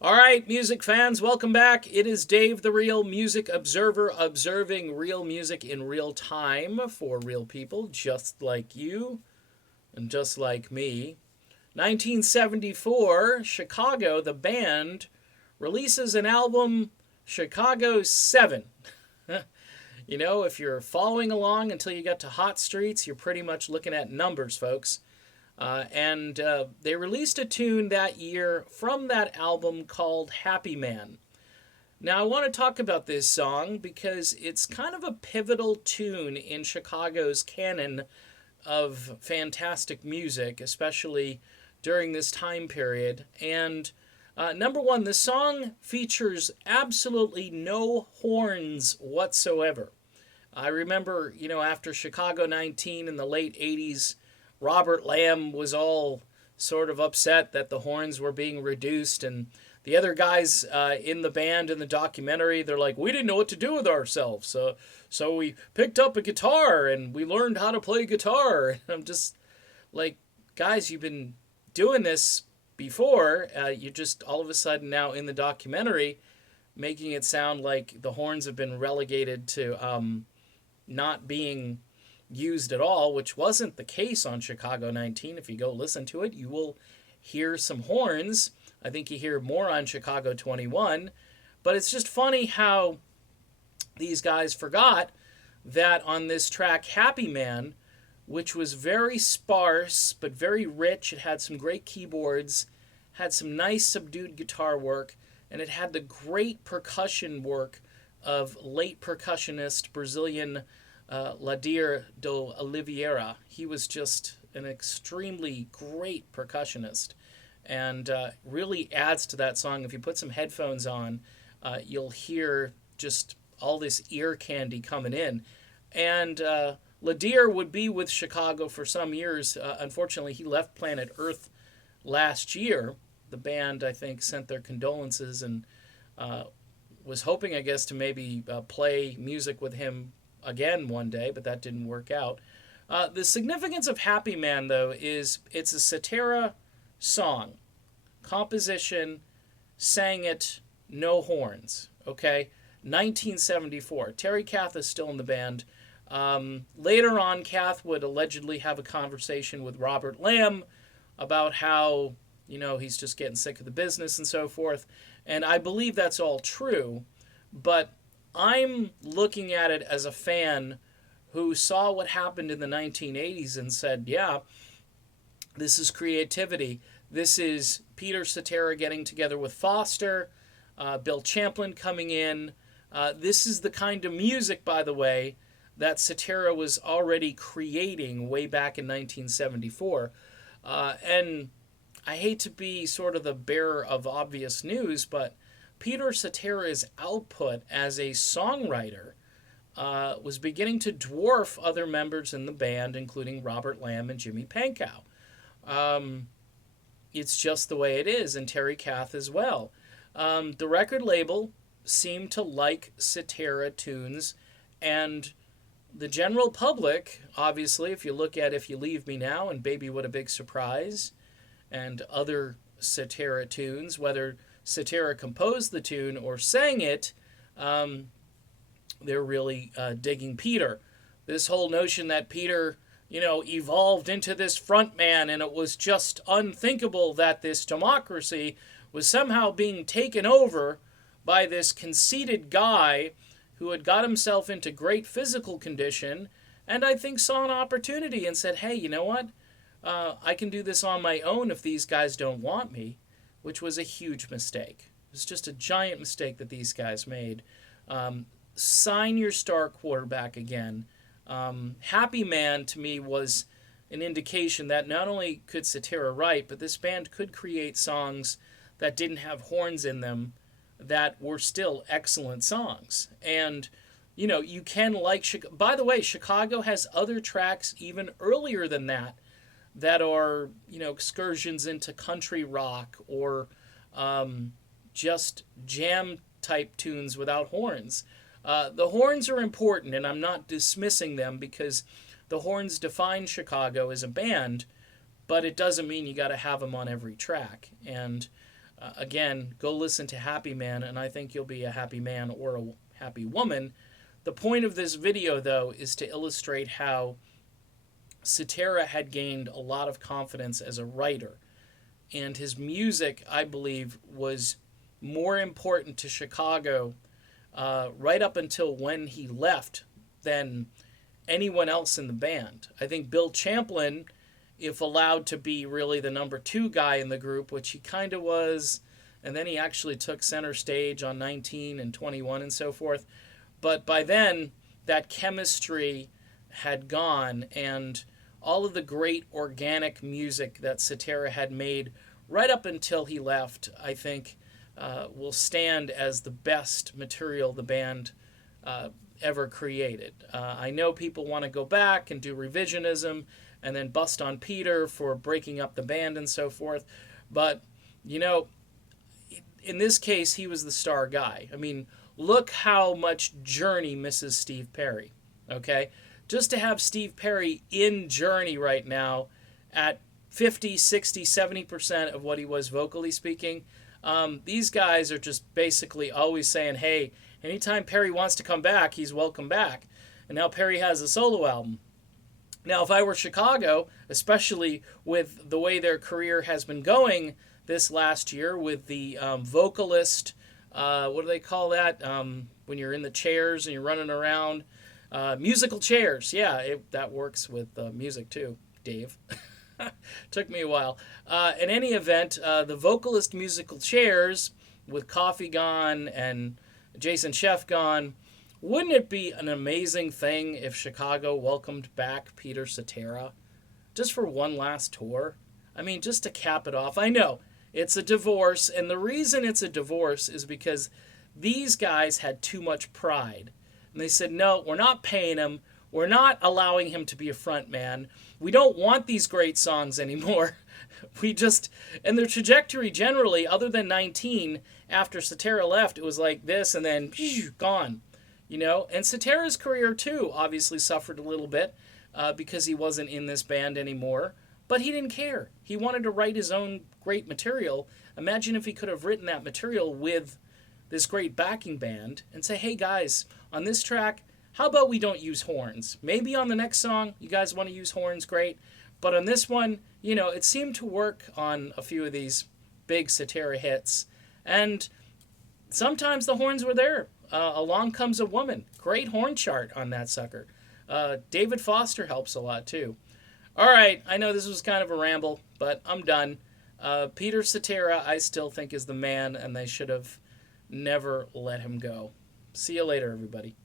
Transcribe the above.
All right, music fans, welcome back. It is Dave the Real Music Observer, observing real music in real time for real people just like you and just like me. 1974, Chicago, the band, releases an album, Chicago 7. You know, if you're following along until you get to Hot Streets, you're pretty much looking at numbers, folks. And they released a tune that year from that album called Happy Man. Now, I want to talk about this song because it's kind of a pivotal tune in Chicago's canon of fantastic music, especially during this time period. And number one, the song features absolutely no horns whatsoever. I remember, after Chicago 19 in the late 80s, Robert Lamb was all sort of upset that the horns were being reduced. And the other guys in the band in the documentary, they're like, we didn't know what to do with ourselves. So we picked up a guitar and we learned how to play guitar. And I'm just like, guys, you've been doing this before. You're just all of a sudden now in the documentary making it sound like the horns have been relegated to not being used at all, which wasn't the case on Chicago 19. If you go listen to it, you will hear some horns. I think you hear more on Chicago 21. But it's just funny how these guys forgot that on this track, Happy Man, which was very sparse but very rich, it had some great keyboards, had some nice subdued guitar work, and it had the great percussion work of late percussionist Brazilian Ladir do Oliveira. He was just an extremely great percussionist and really adds to that song. If you put some headphones on, you'll hear just all this ear candy coming in. And Ladir would be with Chicago for some years. Unfortunately, he left planet Earth last year. The band, I think, sent their condolences and was hoping, I guess, to maybe play music with him again one day, but that didn't work out. The significance of Happy Man, though, is it's a Cetera song. Composition, sang it, no horns. Okay? 1974. Terry Kath is still in the band. Later on, Kath would allegedly have a conversation with Robert Lamb about how, he's just getting sick of the business and so forth. And I believe that's all true, but I'm looking at it as a fan who saw what happened in the 1980s and said, yeah, this is creativity. This is Peter Cetera getting together with Foster, Bill Champlin coming in. This is the kind of music, by the way, that Cetera was already creating way back in 1974. And I hate to be sort of the bearer of obvious news, but Peter Cetera's output as a songwriter was beginning to dwarf other members in the band, including Robert Lamb and Jimmy Pankow. It's just the way it is, and Terry Kath as well. The record label seemed to like Cetera tunes, and the general public, obviously, if you look at If You Leave Me Now and Baby What a Big Surprise, and other Cetera tunes, whether Cetera composed the tune or sang it, they're really digging Peter. This whole notion that Peter, evolved into this front man and it was just unthinkable that this democracy was somehow being taken over by this conceited guy who had got himself into great physical condition and I think saw an opportunity and said, hey, you know what? I can do this on my own if these guys don't want me, which was a huge mistake. It was just a giant mistake that these guys made. Sign your star quarterback again. Happy Man, to me, was an indication that not only could Cetera write, but this band could create songs that didn't have horns in them that were still excellent songs. And, you can like... By the way, Chicago has other tracks even earlier than that are, excursions into country rock or just jam type tunes without horns. The horns are important, and I'm not dismissing them because the horns define Chicago as a band, but it doesn't mean you got to have them on every track. And Again, go listen to Happy Man, and I think you'll be a happy man or a happy woman. The point of this video, though, is to illustrate how Cetera had gained a lot of confidence as a writer. And his music, I believe, was more important to Chicago right up until when he left than anyone else in the band. I think Bill Champlin, if allowed to be really the number 2 guy in the group, which he kind of was, and then he actually took center stage on 19 and 21 and so forth. But by then, that chemistry had gone, and all of the great organic music that Cetera had made right up until he left, I think, will stand as the best material the band ever created. I know people want to go back and do revisionism and then bust on Peter for breaking up the band and so forth, but, you know, in this case, he was the star guy. I mean, look how much Journey misses Steve Perry, okay? Just to have Steve Perry in Journey right now at 50, 60, 70% of what he was vocally speaking, these guys are just basically always saying, hey, anytime Perry wants to come back, he's welcome back. And now Perry has a solo album. Now, if I were Chicago, especially with the way their career has been going this last year with the vocalist, what do they call that? When you're in the chairs and you're running around. Musical chairs. Yeah, that works with music too, Dave. Took me a while. In any event, the vocalist musical chairs with Coffee gone and Jason Scheff gone, wouldn't it be an amazing thing if Chicago welcomed back Peter Cetera just for one last tour? I mean, just to cap it off. I know it's a divorce, and the reason it's a divorce is because these guys had too much pride. And they said, no, we're not paying him. We're not allowing him to be a front man. We don't want these great songs anymore. And their trajectory generally, other than 19, after Cetera left, it was like this and then gone. You know, and Cetera's career too obviously suffered a little bit because he wasn't in this band anymore. But he didn't care. He wanted to write his own great material. Imagine if he could have written that material with this great backing band and say, hey guys, on this track, how about we don't use horns? Maybe on the next song, you guys want to use horns, great. But on this one, you know, it seemed to work on a few of these big Cetera hits. And sometimes the horns were there. Along Comes a Woman. Great horn chart on that sucker. David Foster helps a lot too. All right, I know this was kind of a ramble, but I'm done. Peter Cetera, I still think, is the man, and they should have never let him go. See you later, everybody.